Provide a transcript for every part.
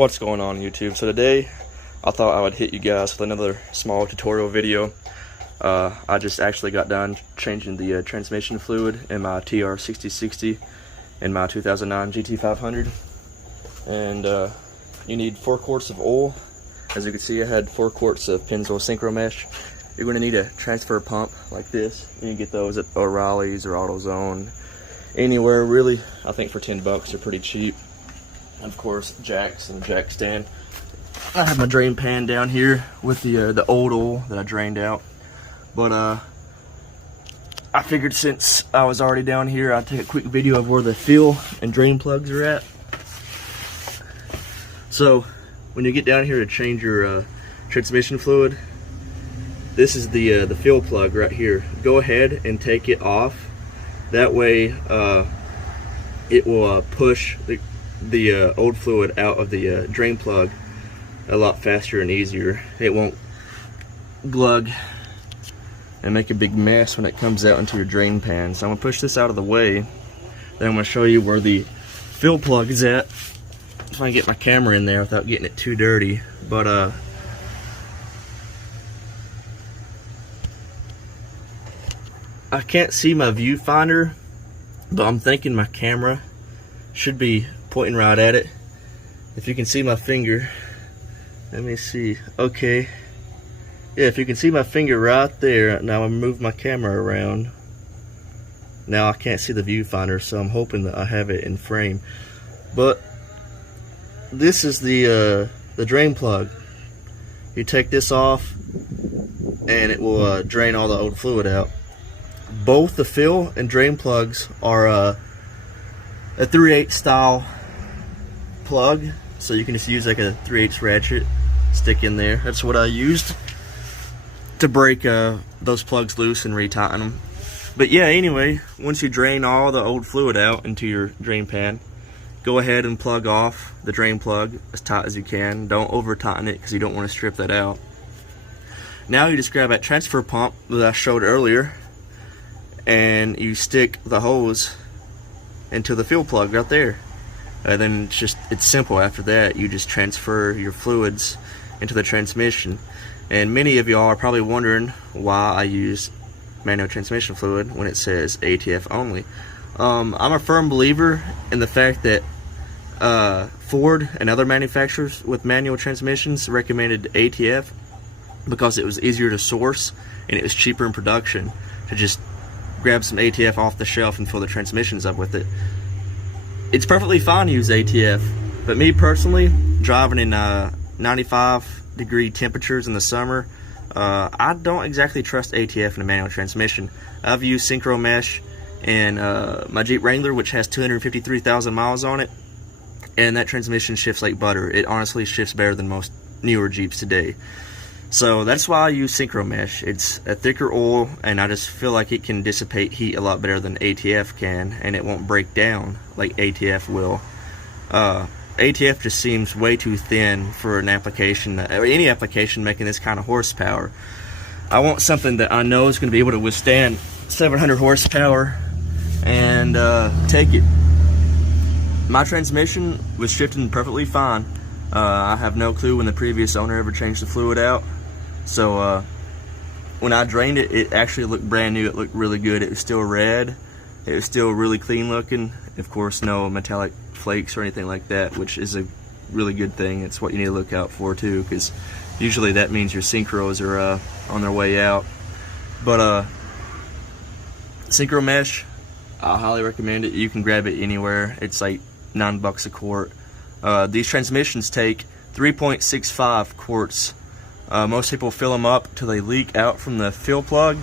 What's going on YouTube? So today I thought I would hit you guys with another small tutorial video. I just actually got done changing the transmission fluid in my TR6060 in my 2009 GT500, and you need 4 quarts of oil. As you can see, I had 4 quarts of Pennzoil Synchromesh. You're going to need a transfer pump like this. You can get those at O'Reilly's or AutoZone, anywhere really. I think for 10 bucks they're pretty cheap. Of course, jacks and a jack stand. I have my drain pan down here with the old oil that I drained out. But I figured since I was already down here, I'd take a quick video of where the fill and drain plugs are at. So when you get down here to change your transmission fluid, this is the fill plug right here. Go ahead and take it off. That way it will push the old fluid out of the drain plug a lot faster and easier. It won't glug and make a big mess when it comes out into your drain pan. So I'm gonna push this out of the way. Then I'm gonna show you where the fill plug is at. If I can get my camera in there without getting it too dirty. But I can't see my viewfinder, but I'm thinking my camera should be pointing right at it. If you can see my finger, let me see. Okay, yeah, if you can see my finger right there. Now I'm gonna move my camera around. Now I can't see the viewfinder, so I'm hoping that I have it in frame. But this is the drain plug. You take this off and it will drain all the old fluid out. Both the fill and drain plugs are a 3/8 style plug, so you can just use like a 3/8 ratchet, stick in there. That's what I used to break those plugs loose and retighten them. But yeah, anyway, once you drain all the old fluid out into your drain pan, go ahead and plug off the drain plug as tight as you can. Don't over tighten it because you don't want to strip that out. Now you just grab that transfer pump that I showed earlier and you stick the hose into the fill plug right there. And then it's simple. After that, you just transfer your fluids into the transmission. And many of y'all are probably wondering why I use manual transmission fluid when it says ATF only. I'm a firm believer in the fact that Ford and other manufacturers with manual transmissions recommended ATF because it was easier to source and it was cheaper in production to just grab some ATF off the shelf and fill the transmissions up with it. It's perfectly fine to use ATF, but me personally, driving in 95-degree temperatures in the summer, I don't exactly trust ATF in a manual transmission. I've used Synchromesh in my Jeep Wrangler, which has 253,000 miles on it, and that transmission shifts like butter. It honestly shifts better than most newer Jeeps today. So that's why I use Synchromesh. It's a thicker oil, and I just feel like it can dissipate heat a lot better than ATF can, and it won't break down like ATF will. ATF just seems way too thin for an application, or any application making this kind of horsepower. I want something that I know is going to be able to withstand 700 horsepower and take it. My transmission was shifting perfectly fine. I have no clue when the previous owner ever changed the fluid out. So when I drained it, it actually looked brand new. It looked really good. It was still red. It was still really clean looking. Of course, no metallic flakes or anything like that, which is a really good thing. It's what you need to look out for too, because usually that means your synchros are on their way out. But Synchromesh, I highly recommend it. You can grab it anywhere. It's like $9 a quart. These transmissions take 3.65 quarts. Most people fill them up till they leak out from the fill plug.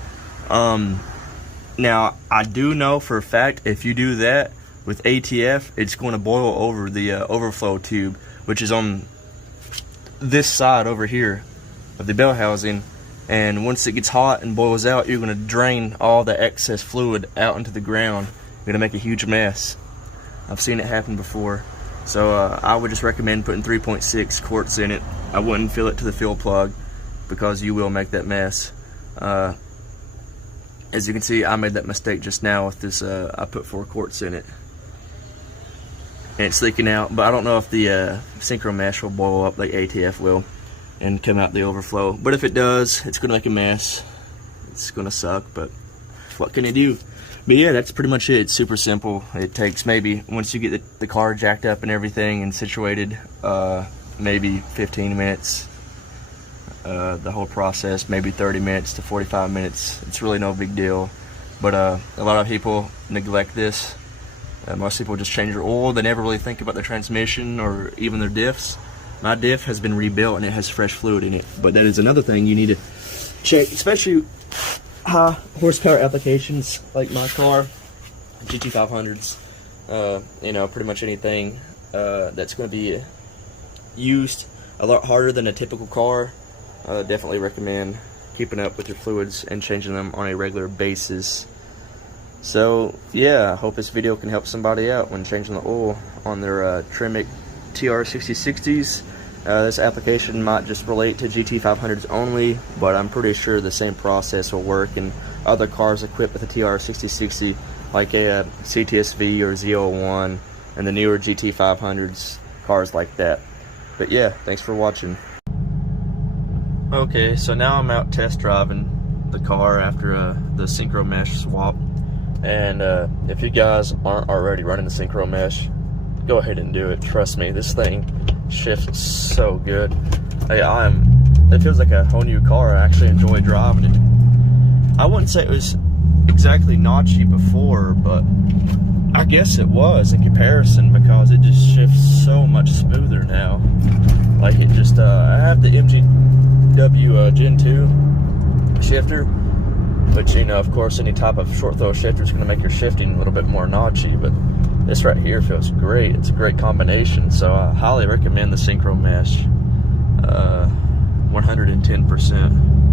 Now, I do know for a fact if you do that with ATF, it's going to boil over the overflow tube, which is on this side over here of the bell housing. And once it gets hot and boils out, you're going to drain all the excess fluid out into the ground. You're going to make a huge mess. I've seen it happen before. So I would just recommend putting 3.6 quarts in it. I wouldn't fill it to the fill plug because you will make that mess. As you can see, I made that mistake just now with this. I put 4 quarts in it. and it's leaking out, but I don't know if the Synchromesh will blow up like ATF will and come out the overflow. But if it does, it's gonna make a mess. It's gonna suck, but what can you do? But yeah, that's pretty much it. It's super simple. It takes maybe, once you get the car jacked up and everything and situated, maybe 15 minutes. The whole process, maybe 30 minutes to 45 minutes. It's really no big deal. But a lot of people neglect this. Most people just change their oil. They never really think about their transmission or even their diffs. My diff has been rebuilt and it has fresh fluid in it. But that is another thing you need to check, especially high horsepower applications like my car, GT500s. You know, pretty much anything that's going to be used a lot harder than a typical car. Definitely recommend keeping up with your fluids and changing them on a regular basis. So yeah, I hope this video can help somebody out when changing the oil on their Tremec TR6060s. This application might just relate to GT500s only, but I'm pretty sure the same process will work in other cars equipped with a TR6060, like a CTSV or Z01 and the newer GT500s, cars like that. But yeah, thanks for watching. Okay, so now I'm out test driving the car after the Synchromesh swap. And if you guys aren't already running the Synchromesh, go ahead and do it. Trust me, this thing shifts so good. It feels like a whole new car. I actually enjoy driving it. I wouldn't say it was exactly notchy before, but I guess it was in comparison, because it just shifts so much smoother now. Like it just, I have the MGW Gen 2 shifter, but you know, of course, any type of short throw shifter is going to make your shifting a little bit more notchy, but this right here feels great. It's a great combination, so I highly recommend the Synchromesh, 110%.